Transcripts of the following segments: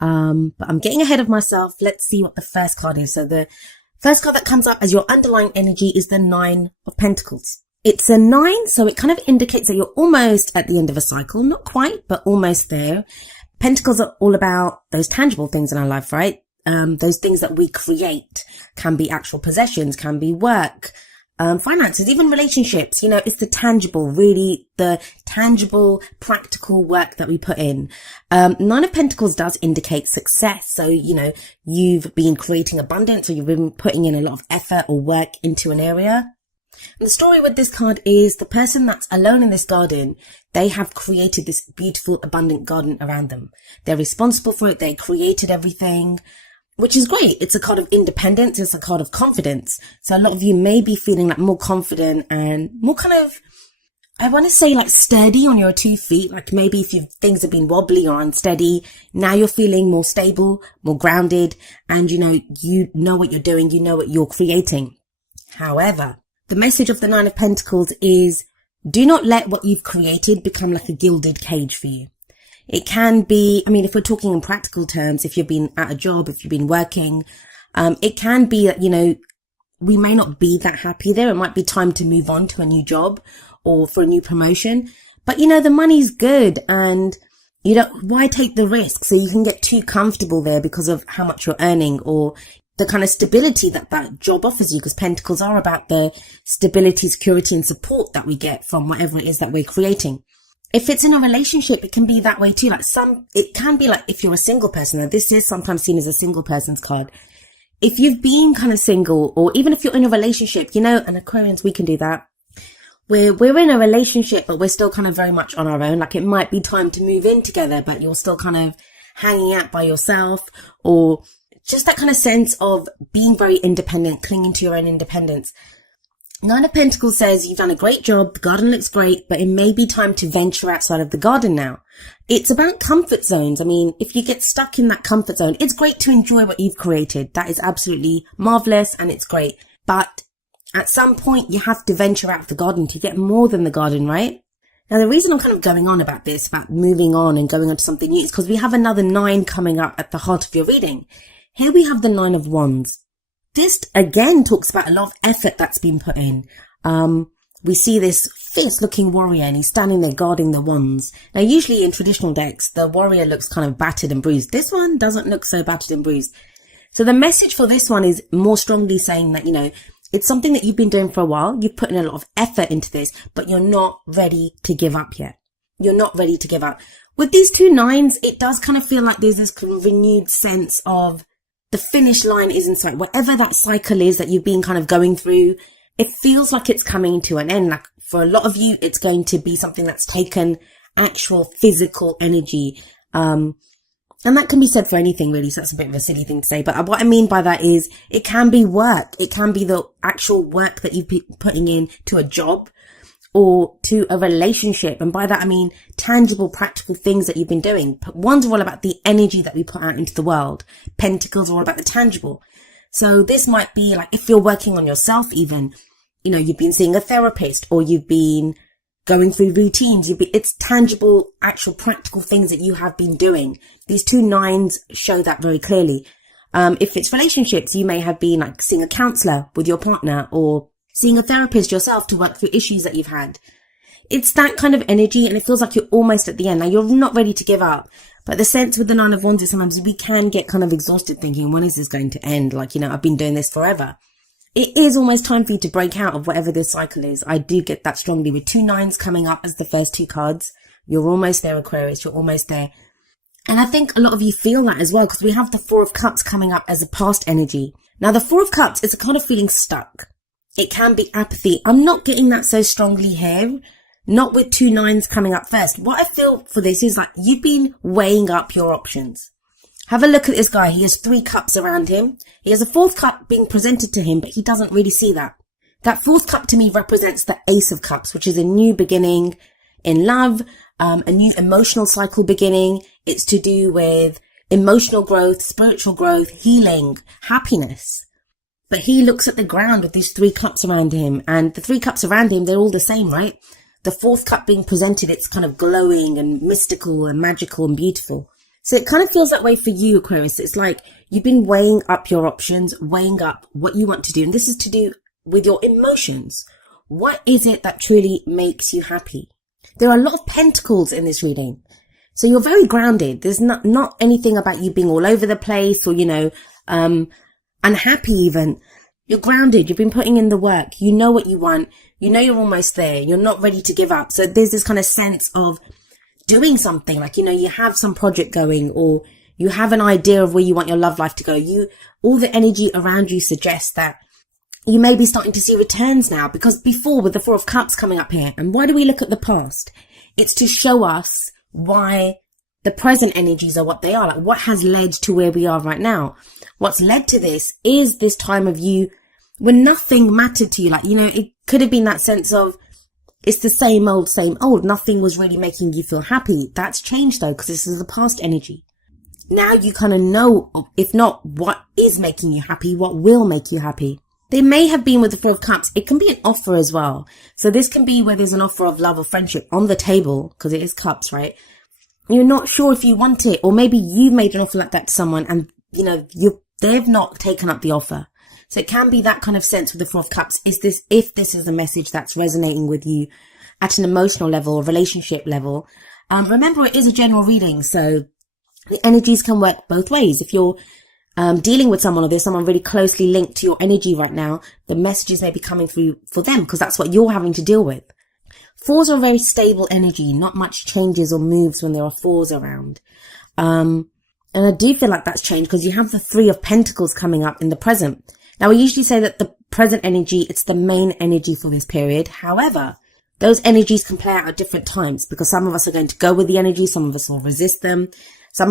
But I'm getting ahead of myself. Let's see what the first card is. So the first card that comes up as your underlying energy is the Nine of Pentacles. It's a 9, so it kind of indicates that you're almost at the end of a cycle. Not quite, but almost there. Pentacles are all about those tangible things in our life, right? Those things that we create. Can be actual possessions, can be work, finances, even relationships. You know, it's the tangible, really the tangible, practical work that we put in. Nine of Pentacles does indicate success. So, you know, you've been creating abundance, or you've been putting in a lot of effort or work into an area. And the story with this card is the person that's alone in this garden, they have created this beautiful, abundant garden around them. They're responsible for it. They created everything, which is great. It's a card of independence. It's a card of confidence. So a lot of you may be feeling like more confident and more kind of, I want to say like sturdy on your 2 feet. Like maybe if things have been wobbly or unsteady, now you're feeling more stable, more grounded, and you know what you're doing. You know what you're creating. However, the message of the Nine of Pentacles is do not let what you've created become like a gilded cage for you. It can be, I mean, if we're talking in practical terms, if you've been at a job, if you've been working, it can be that, you know, we may not be that happy there. It might be time to move on to a new job or for a new promotion. But, you know, the money's good and why take the risk? So you can get too comfortable there because of how much you're earning or the kind of stability that that job offers you, because Pentacles are about the stability, security and support that we get from whatever it is that we're creating. If it's in a relationship, it can be that way too. It can be like if you're a single person, now this is sometimes seen as a single person's card. If you've been kind of single, or even if you're in a relationship, you know, and Aquarians, we can do that. We're in a relationship, but we're still kind of very much on our own. Like it might be time to move in together, but you're still kind of hanging out by yourself, or just that kind of sense of being very independent, clinging to your own independence. Nine of Pentacles says you've done a great job, the garden looks great, but it may be time to venture outside of the garden now. It's about comfort zones. I mean, if you get stuck in that comfort zone, it's great to enjoy what you've created. That is absolutely marvelous and it's great. But at some point, you have to venture out of the garden to get more than the garden, right? Now, the reason I'm kind of going on about this, about moving on and going on to something new, is because we have another 9 coming up at the heart of your reading. Here we have the 9 of Wands. This again talks about a lot of effort that's been put in. We see this fierce looking warrior and he's standing there guarding the wands. Now, usually in traditional decks, the warrior looks kind of battered and bruised. This one doesn't look so battered and bruised. So the message for this one is more strongly saying that, you know, it's something that you've been doing for a while. You've put in a lot of effort into this, but you're not ready to give up yet. You're not ready to give up. With these 2 9s, it does kind of feel like there's this renewed sense of the finish line is in sight. Whatever that cycle is that you've been kind of going through, it feels like it's coming to an end. Like for a lot of you, it's going to be something that's taken actual physical energy. And that can be said for anything really. So that's a bit of a silly thing to say. But what I mean by that is it can be work. It can be the actual work that you've been putting in to a job or to a relationship. And by that, I mean tangible, practical things that you've been doing. One's all about the energy that we put out into the world. Pentacles are all about the tangible. So this might be like if you're working on yourself even, you know, you've been seeing a therapist or you've been going through routines. It's tangible, actual practical things that you have been doing. These 2 9s show that very clearly. If it's relationships, you may have been like seeing a counselor with your partner or seeing a therapist yourself to work through issues that you've had. It's that kind of energy and it feels like you're almost at the end. Now, you're not ready to give up. But the sense with the 9 of Wands is sometimes we can get kind of exhausted thinking, when is this going to end? Like, you know, I've been doing this forever. It is almost time for you to break out of whatever this cycle is. I do get that strongly. With 2 9s coming up as the first 2 cards, you're almost there, Aquarius. You're almost there. And I think a lot of you feel that as well, because we have the 4 of Cups coming up as a past energy. Now, the 4 of Cups is a kind of feeling stuck. It can be apathy. I'm not getting that so strongly here. Not with 2 9s coming up first. What I feel for this is like you've been weighing up your options. Have a look at this guy. He has 3 cups around him. He has a 4th cup being presented to him, but he doesn't really see that. That 4th cup to me represents the Ace of Cups, which is a new beginning in love, a new emotional cycle beginning. It's to do with emotional growth, spiritual growth, healing, happiness. But he looks at the ground with these 3 cups around him, and the 3 cups around him, they're all the same, right? The 4th cup being presented, it's kind of glowing and mystical and magical and beautiful. So it kind of feels that way for you, Aquarius. It's like you've been weighing up your options, weighing up what you want to do. And this is to do with your emotions. What is it that truly makes you happy? There are a lot of pentacles in this reading. So you're very grounded. There's not anything about you being all over the place or, unhappy even. You're grounded. You've been putting in the work. You know what you want. You know you're almost there. You're not ready to give up. So there's this kind of sense of doing something, like, you have some project going, or you have an idea of where you want your love life to go. All the energy around you suggests that you may be starting to see returns now, because before, with the Four of Cups coming up here, and why do we look at the past? It's to show us why the present energies are what they are, like what has led to where we are right now. What's led to this is this time of you when nothing mattered to you. Like, it could have been that sense of, it's the same old, same old. Nothing was really making you feel happy. That's changed though, because this is the past energy. Now you kind of know, if not what is making you happy, what will make you happy. There may have been with the Four of Cups. It can be an offer as well. So this can be where there's an offer of love or friendship on the table, because it is cups, right? You're not sure if you want it, or maybe you made an offer like that to someone and, they've not taken up the offer. So it can be that kind of sense with the Four of Cups. If this is a message that's resonating with you at an emotional level or relationship level, remember it is a general reading. So the energies can work both ways. If you're dealing with someone, or there's someone really closely linked to your energy right now, the messages may be coming through for them, because that's what you're having to deal with. Fours are a very stable energy. Not much changes or moves when there are fours around. And I do feel like that's changed, because you have the Three of Pentacles coming up in the present. Now, we usually say that the present energy, it's the main energy for this period. However, those energies can play out at different times, because some of us are going to go with the energy. Some of us will resist them.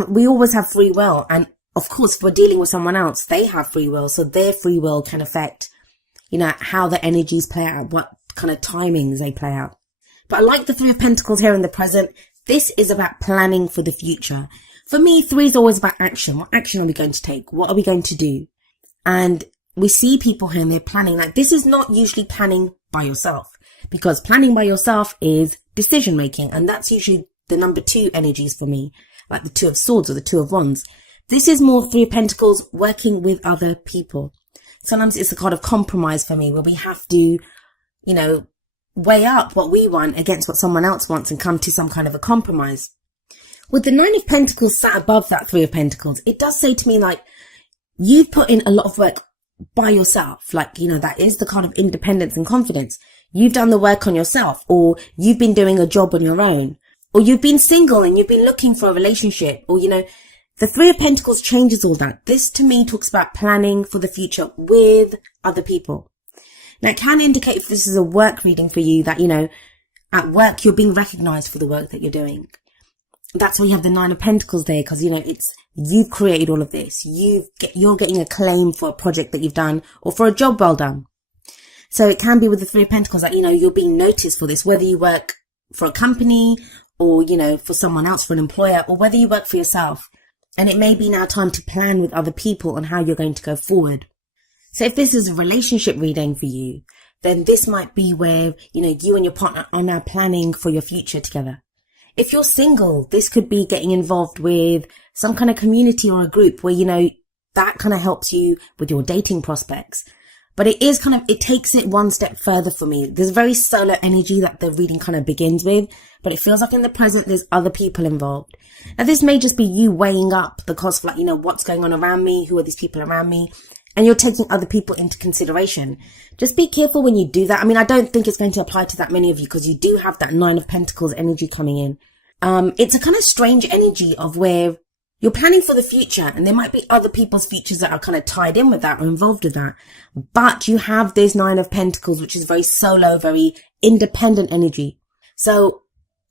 We always have free will. And of course, if we're dealing with someone else, they have free will. So their free will can affect, how the energies play out, what kind of timings they play out. But I like the Three of Pentacles here in the present. This is about planning for the future. For me, three is always about action. What action are we going to take? What are we going to do? And we see people here and they're planning. Like, this is not usually planning by yourself, because planning by yourself is decision making. And that's usually the number 2 energies for me, like the Two of Swords or the Two of Wands. This is more Three of Pentacles, working with other people. Sometimes it's a kind of compromise for me, where we have to, weigh up what we want against what someone else wants and come to some kind of a compromise. With the Nine of Pentacles sat above that Three of Pentacles, it does say to me, like, you've put in a lot of work by yourself. Like, that is the kind of independence and confidence. You've done the work on yourself, or you've been doing a job on your own, or you've been single and you've been looking for a relationship, or, the Three of Pentacles changes all that. This to me talks about planning for the future with other people. Now, it can indicate, if this is a work reading for you, that, at work, you're being recognized for the work that you're doing. That's why you have the Nine of Pentacles there, because, you've created all of this. You're getting a claim for a project that you've done, or for a job well done. So it can be with the Three of Pentacles that, you're being noticed for this, whether you work for a company or, for someone else, for an employer, or whether you work for yourself. And it may be now time to plan with other people on how you're going to go forward. So if this is a relationship reading for you, then this might be where, you and your partner are now planning for your future together. If you're single, this could be getting involved with some kind of community or a group where, that kind of helps you with your dating prospects. But it is it takes it one step further for me. There's very solar energy that the reading kind of begins with, but it feels like in the present, there's other people involved. Now, this may just be you weighing up the cost of, what's going on around me? Who are these people around me? And you're taking other people into consideration. Just be careful when you do that. I don't think it's going to apply to that many of you, because you do have that Nine of Pentacles energy coming in. It's a kind of strange energy of where you're planning for the future, and there might be other people's futures that are kind of tied in with that or involved with that. But you have this Nine of Pentacles, which is very solo, very independent energy. So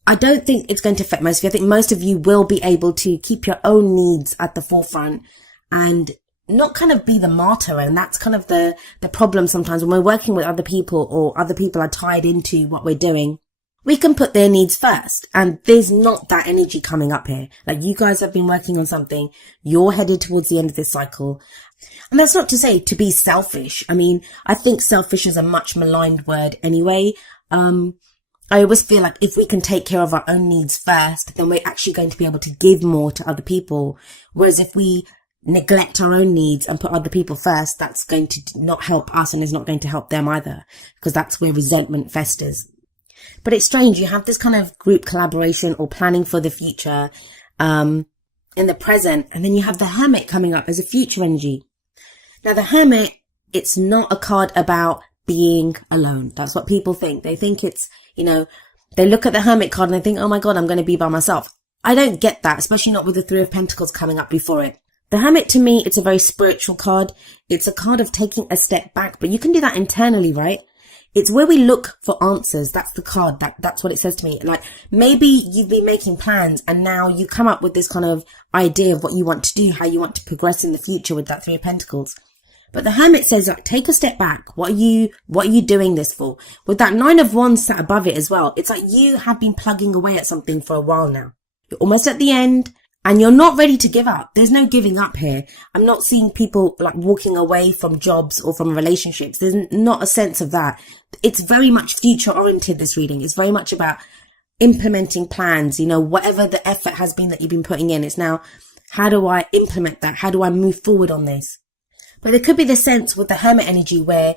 I don't think it's going to affect most of you. I think most of you will be able to keep your own needs at the forefront and not kind of be the martyr. And that's kind of the problem sometimes when we're working with other people, or other people are tied into what we're doing. We can put their needs first, and there's not that energy coming up here. Like, you guys have been working on something. You're headed towards the end of this cycle. And that's not to say to be selfish. I think selfish is a much maligned word anyway. I always feel like if we can take care of our own needs first, then we're actually going to be able to give more to other people. Whereas if we neglect our own needs and put other people first, that's going to not help us and is not going to help them either, because that's where resentment festers. But it's strange. You have this kind of group collaboration or planning for the future, in the present. And then you have the Hermit coming up as a future energy. Now the Hermit, it's not a card about being alone. That's what people think. They think it's, they look at the Hermit card and they think, oh my God, I'm going to be by myself. I don't get that, especially not with the Three of Pentacles coming up before it. The Hermit, to me, it's a very spiritual card. It's a card of taking a step back, but you can do that internally, right? It's where we look for answers. That's the card. That's what it says to me. Like, maybe you've been making plans and now you come up with this kind of idea of what you want to do, how you want to progress in the future with that Three of Pentacles. But the Hermit says, like, take a step back. What are you doing this for? With that Nine of Wands sat above it as well. It's like you have been plugging away at something for a while now. You're almost at the end and you're not ready to give up. There's no giving up here. I'm not seeing people like walking away from jobs or from relationships. There's not a sense of that. It's very much future oriented, this reading. It's very much about implementing plans, whatever the effort has been that you've been putting in. It's now, how do I implement that? How do I move forward on this? But there could be the sense with the Hermit energy where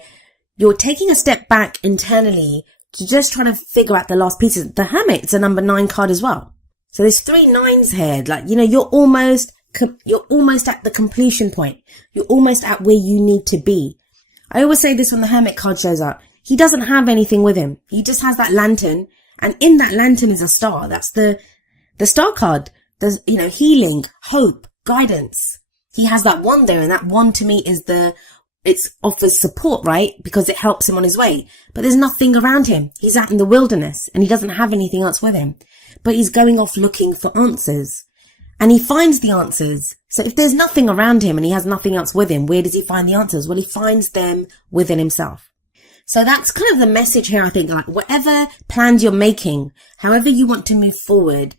you're taking a step back internally to just try to figure out the last pieces. The Hermit, it's a number 9 card as well. So there's 3 9s here. Like, you're almost at the completion point. You're almost at where you need to be. I always say this when the Hermit card shows up. He doesn't have anything with him. He just has that lantern. And in that lantern is a star. That's the star card. There's, healing, hope, guidance. He has that wand there, and that wand to me is it offers support, right? Because it helps him on his way. But there's nothing around him. He's out in the wilderness and he doesn't have anything else with him. But he's going off looking for answers. And he finds the answers. So if there's nothing around him and he has nothing else with him, where does he find the answers? Well, he finds them within himself. So that's kind of the message here, I think. Like, whatever plans you're making, however you want to move forward,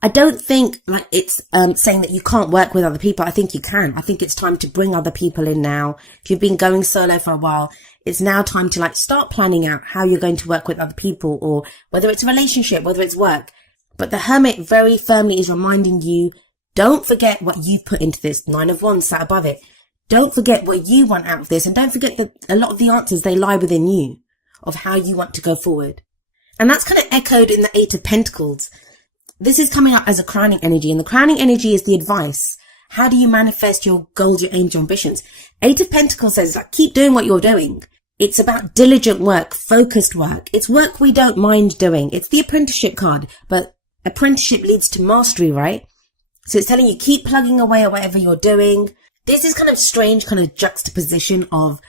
I don't think like it's saying that you can't work with other people. I think you can. I think it's time to bring other people in now. If you've been going solo for a while, it's now time to start planning out how you're going to work with other people, or whether it's a relationship, whether it's work. But the Hermit very firmly is reminding you, don't forget what you've put into this. 9 of Wands sat above it. Don't forget what you want out of this. And don't forget that a lot of the answers, they lie within you of how you want to go forward. And that's kind of echoed in the 8 of Pentacles. This is coming up as a crowning energy, and the crowning energy is the advice. How do you manifest your goals, your aims, your ambitions? 8 of Pentacles says, keep doing what you're doing. It's about diligent work, focused work. It's work we don't mind doing. It's the apprenticeship card, but apprenticeship leads to mastery, right? So it's telling you, keep plugging away at whatever you're doing. This is kind of strange kind of juxtaposition of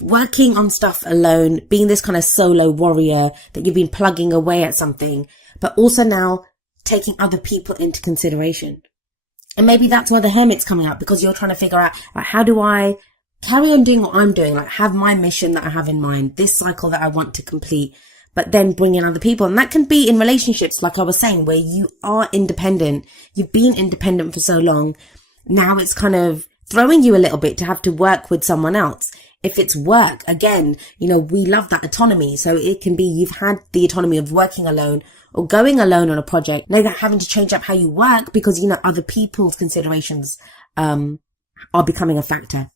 working on stuff alone, being this kind of solo warrior that you've been plugging away at something, but also now taking other people into consideration. And maybe that's why the Hermit's coming out, because you're trying to figure out, how do I carry on doing what I'm doing, have my mission that I have in mind, this cycle that I want to complete, but then bring in other people. And that can be in relationships, like I was saying, where you are independent. You've been independent for so long. Now it's kind of throwing you a little bit to have to work with someone else. If it's work, again, we love that autonomy. So it can be you've had the autonomy of working alone or going alone on a project, now having to change up how you work because, other people's considerations are becoming a factor.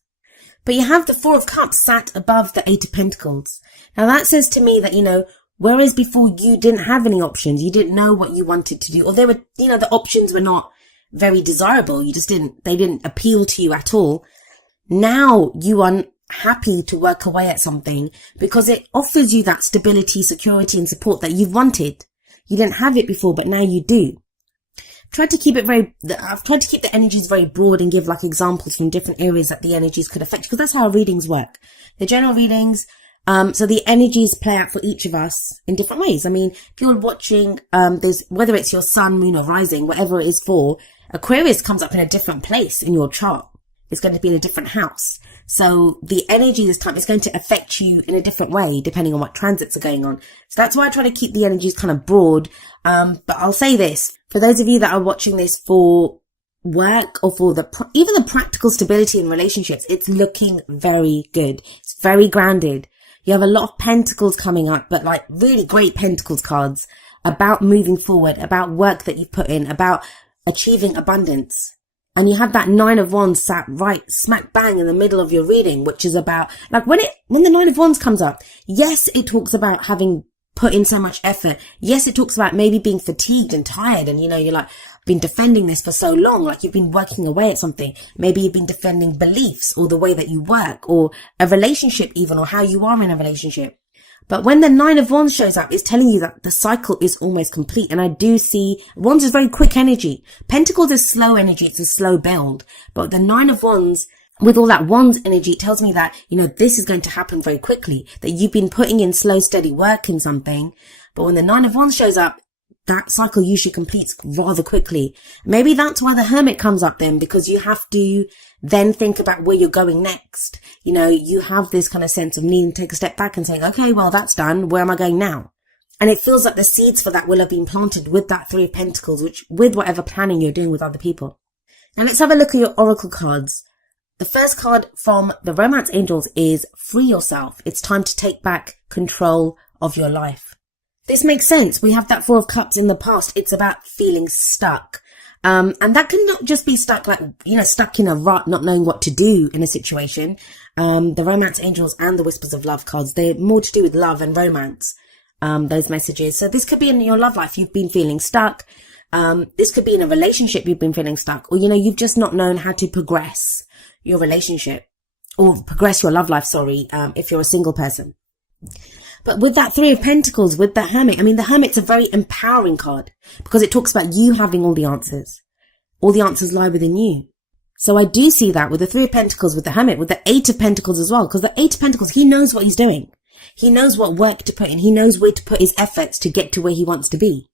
But you have the 4 of Cups sat above the 8 of Pentacles. Now that says to me that, whereas before you didn't have any options, you didn't know what you wanted to do, or they were, the options were not very desirable. They didn't appeal to you at all. Now you are happy to work away at something because it offers you that stability, security and support that you've wanted. You didn't have it before, but now you do. I've tried to keep the energies very broad and give examples from different areas that the energies could affect, because that's how our readings work. The general readings, so the energies play out for each of us in different ways. I mean, if you're watching, whether it's your sun, moon or rising, whatever it is for, Aquarius comes up in a different place in your chart. It's going to be in a different house. So the energy this time is going to affect you in a different way, depending on what transits are going on. So that's why I try to keep the energies kind of broad. But I'll say this, for those of you that are watching this for work or for even the practical stability in relationships, it's looking very good. It's very grounded. You have a lot of pentacles coming up, but like really great pentacles cards about moving forward, about work that you've put in, about achieving abundance. And you have that 9 of Wands sat right smack bang in the middle of your reading, which is about like when the 9 of Wands comes up, yes, it talks about having put in so much effort. Yes, it talks about maybe being fatigued and tired. And, you're like, been defending this for so long, like you've been working away at something. Maybe you've been defending beliefs or the way that you work or a relationship even, or how you are in a relationship. But when the 9 of Wands shows up, it's telling you that the cycle is almost complete. And I do see Wands is very quick energy. Pentacles is slow energy. It's a slow build. But the 9 of Wands, with all that Wands energy, it tells me that, this is going to happen very quickly, that you've been putting in slow, steady work in something. But when the 9 of Wands shows up, that cycle usually completes rather quickly. Maybe that's why the Hermit comes up then, because you have to then think about where you're going next. You have this kind of sense of needing to take a step back and saying, okay, well, that's done. Where am I going now? And it feels like the seeds for that will have been planted with that 3 of Pentacles, with whatever planning you're doing with other people. Now let's have a look at your Oracle cards. The first card from the Romance Angels is Free Yourself. It's time to take back control of your life. This makes sense. We have that 4 of Cups in the past. It's about feeling stuck. And that can not just be stuck like, stuck in a rut, not knowing what to do in a situation. The Romance Angels and the Whispers of Love cards, they're more to do with love and romance, those messages. So this could be in your love life. You've been feeling stuck. This could be in a relationship. You've been feeling stuck, or, you've just not known how to progress your relationship or progress your love life. If you're a single person. But with that 3 of Pentacles, with the Hermit, the Hermit's a very empowering card because it talks about you having all the answers. All the answers lie within you. So I do see that with the 3 of Pentacles, with the Hermit, with the 8 of Pentacles as well, because the 8 of Pentacles, he knows what he's doing. He knows what work to put in. He knows where to put his efforts to get to where he wants to be.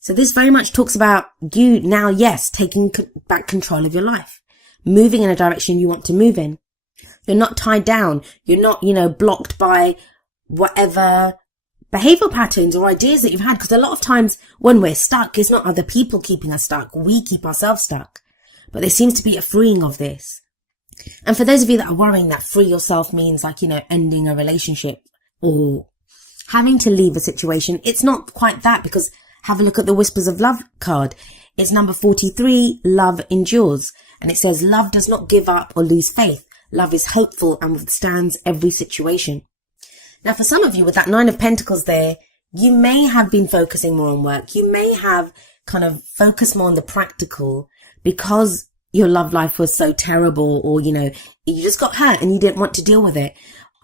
So this very much talks about you now, yes, taking back control of your life, moving in a direction you want to move in. You're not tied down. You're not, blocked by whatever behavioral patterns or ideas that you've had. Because a lot of times when we're stuck, it's not other people keeping us stuck. We keep ourselves stuck. But there seems to be a freeing of this. And for those of you that are worrying that free yourself means like, ending a relationship or having to leave a situation, it's not quite that, because have a look at the Whispers of Love card. It's number 43, Love Endures. And it says, love does not give up or lose faith. Love is hopeful and withstands every situation. Now, for some of you with that 9 of Pentacles there, you may have been focusing more on work. You may have kind of focused more on the practical because your love life was so terrible, or, you just got hurt and you didn't want to deal with it.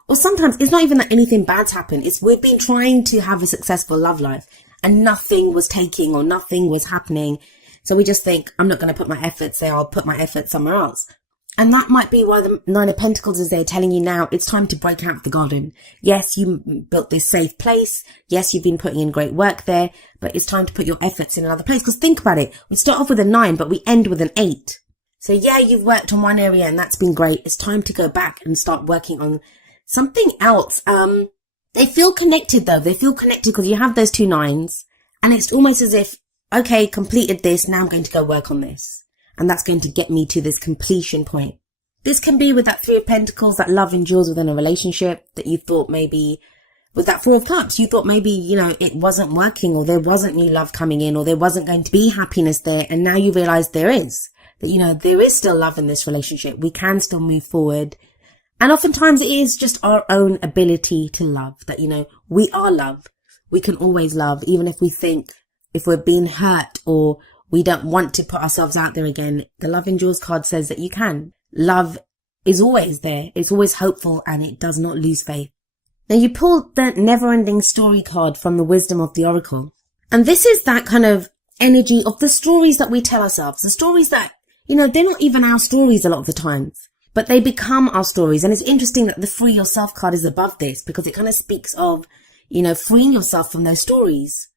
Or sometimes it's not even that anything bad's happened. It's we've been trying to have a successful love life and nothing was taking or nothing was happening. So we just think, I'm not going to put my efforts there. I'll put my efforts somewhere else. And that might be why the 9 of Pentacles is there telling you now it's time to break out of the garden. Yes, you built this safe place. Yes, you've been putting in great work there, but it's time to put your efforts in another place. Because think about it. We start off with a 9, but we end with an 8. So yeah, you've worked on one area and that's been great. It's time to go back and start working on something else. They feel connected though. They feel connected because you have those 2 9s and it's almost as if, okay, completed this. Now I'm going to go work on this. And that's going to get me to this completion point. This can be with that 3 of Pentacles, that love endures within a relationship that you thought maybe, with that 4 of Cups, you thought maybe, it wasn't working, or there wasn't new love coming in, or there wasn't going to be happiness there. And now you realize there is, that, there is still love in this relationship. We can still move forward. And oftentimes it is just our own ability to love that, we are love. We can always love, even if we think, if we're being hurt or we don't want to put ourselves out there again. The Love Endures card says that you can. Love is always there. It's always hopeful and it does not lose faith. Now you pulled the Never-Ending Story card from the Wisdom of the Oracle. And this is that kind of energy of the stories that we tell ourselves. The stories that, they're not even our stories a lot of the times, but they become our stories. And it's interesting that the Free Yourself card is above this because it kind of speaks of, freeing yourself from those stories.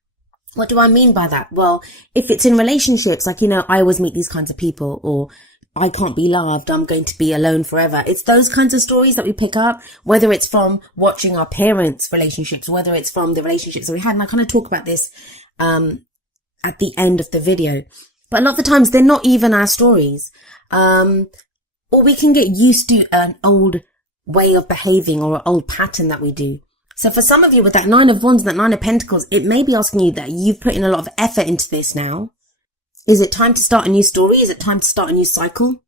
What do I mean by that? Well, if it's in relationships, like, I always meet these kinds of people, or I can't be loved, I'm going to be alone forever. It's those kinds of stories that we pick up, whether it's from watching our parents' relationships, whether it's from the relationships that we had. And I kind of talk about this at the end of the video. But a lot of the times they're not even our stories. Or we can get used to an old way of behaving or an old pattern that we do. So for some of you with that Nine of Wands and that Nine of Pentacles, it may be asking you that you've put in a lot of effort into this now. Is it time to start a new story? Is it time to start a new cycle?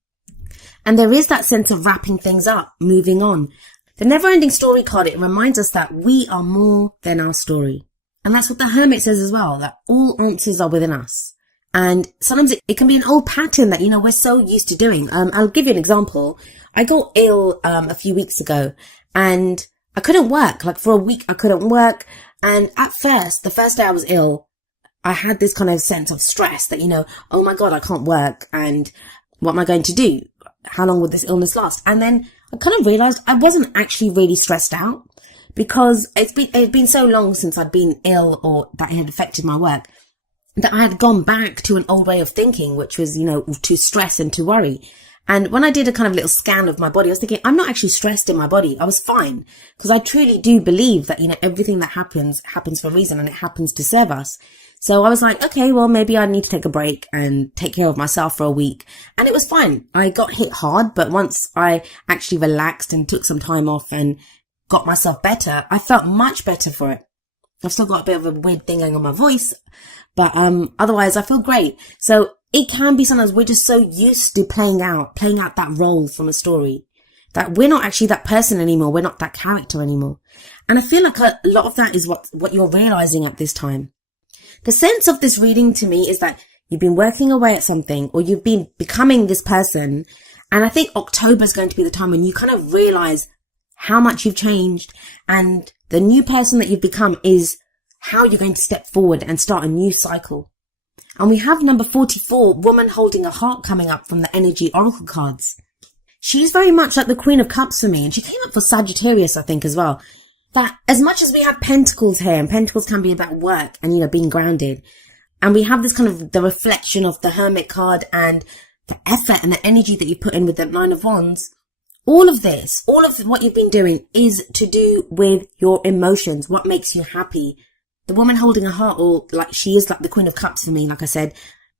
And there is that sense of wrapping things up, moving on. The never-ending story card, it reminds us that we are more than our story. And that's what the Hermit says as well, that all answers are within us. And sometimes it can be an old pattern that, we're so used to doing. I'll give you an example. I got ill a few weeks ago and I couldn't work. Like for a week, I couldn't work. And at first, the first day I was ill, I had this kind of sense of stress that, oh my God, I can't work. And what am I going to do? How long would this illness last? And then I kind of realized I wasn't actually really stressed out because it's been so long since I'd been ill or that it had affected my work that I had gone back to an old way of thinking, which was, to stress and to worry. And when I did a kind of little scan of my body, I was thinking, I'm not actually stressed in my body. I was fine because I truly do believe that, everything that happens for a reason and it happens to serve us. So I was like, okay, well, maybe I need to take a break and take care of myself for a week. And it was fine. I got hit hard, but once I actually relaxed and took some time off and got myself better, I felt much better for it. I've still got a bit of a weird thing going on my voice, but otherwise I feel great. So it can be sometimes we're just so used to playing out that role from a story that we're not actually that person anymore. We're not that character anymore. And I feel like a lot of that is what you're realizing at this time. The sense of this reading to me is that you've been working away at something or you've been becoming this person. And I think October is going to be the time when you kind of realize how much you've changed, and the new person that you've become is how you're going to step forward and start a new cycle. And we have number 44, Woman Holding a Heart, coming up from the Energy Oracle cards. She's very much like the Queen of Cups for me, and she came up for Sagittarius, I think, as well. That as much as we have Pentacles here, and Pentacles can be about work and, being grounded, and we have this kind of the reflection of the Hermit card and the effort and the energy that you put in with the Nine of Wands, all of what you've been doing is to do with your emotions, what makes you happy. The Woman Holding a Heart, or like she is like the Queen of Cups for me, like I said,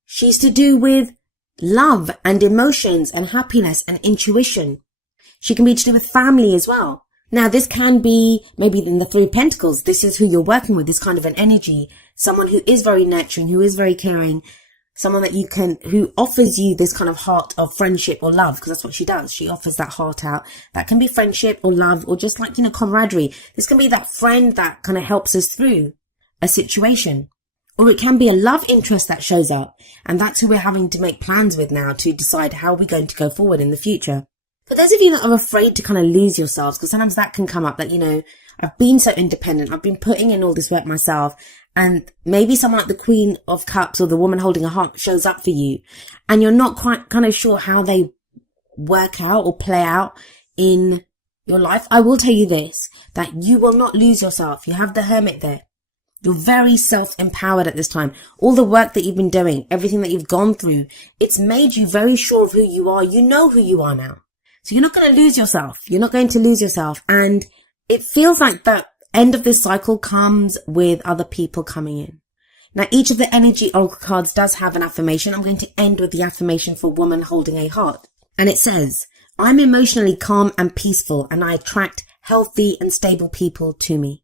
she's to do with love and emotions and happiness and intuition. She can be to do with family as well. Now, this can be maybe in the Three of Pentacles. This is who you're working with, this kind of an energy, someone who is very nurturing, who is very caring, someone that who offers you this kind of heart of friendship or love, because that's what she does. She offers that heart out. That can be friendship or love or just like, camaraderie. This can be that friend that kind of helps us through a situation. Or it can be a love interest that shows up, and that's who we're having to make plans with now to decide how we're going to go forward in the future. For those of you that are afraid to kind of lose yourselves, because sometimes that can come up that, I've been so independent, I've been putting in all this work myself, and maybe someone like the Queen of Cups or the Woman Holding a Heart shows up for you, and you're not quite kind of sure how they work out or play out in your life. I will tell you this, that you will not lose yourself. You have the Hermit there. You're very self-empowered at this time. All the work that you've been doing, everything that you've gone through, it's made you very sure of who you are. You know who you are now. So you're not going to lose yourself. You're not going to lose yourself. And it feels like the end of this cycle comes with other people coming in. Now, each of the energy oracle cards does have an affirmation. I'm going to end with the affirmation for Woman Holding a Heart. And it says, I'm emotionally calm and peaceful, and I attract healthy and stable people to me.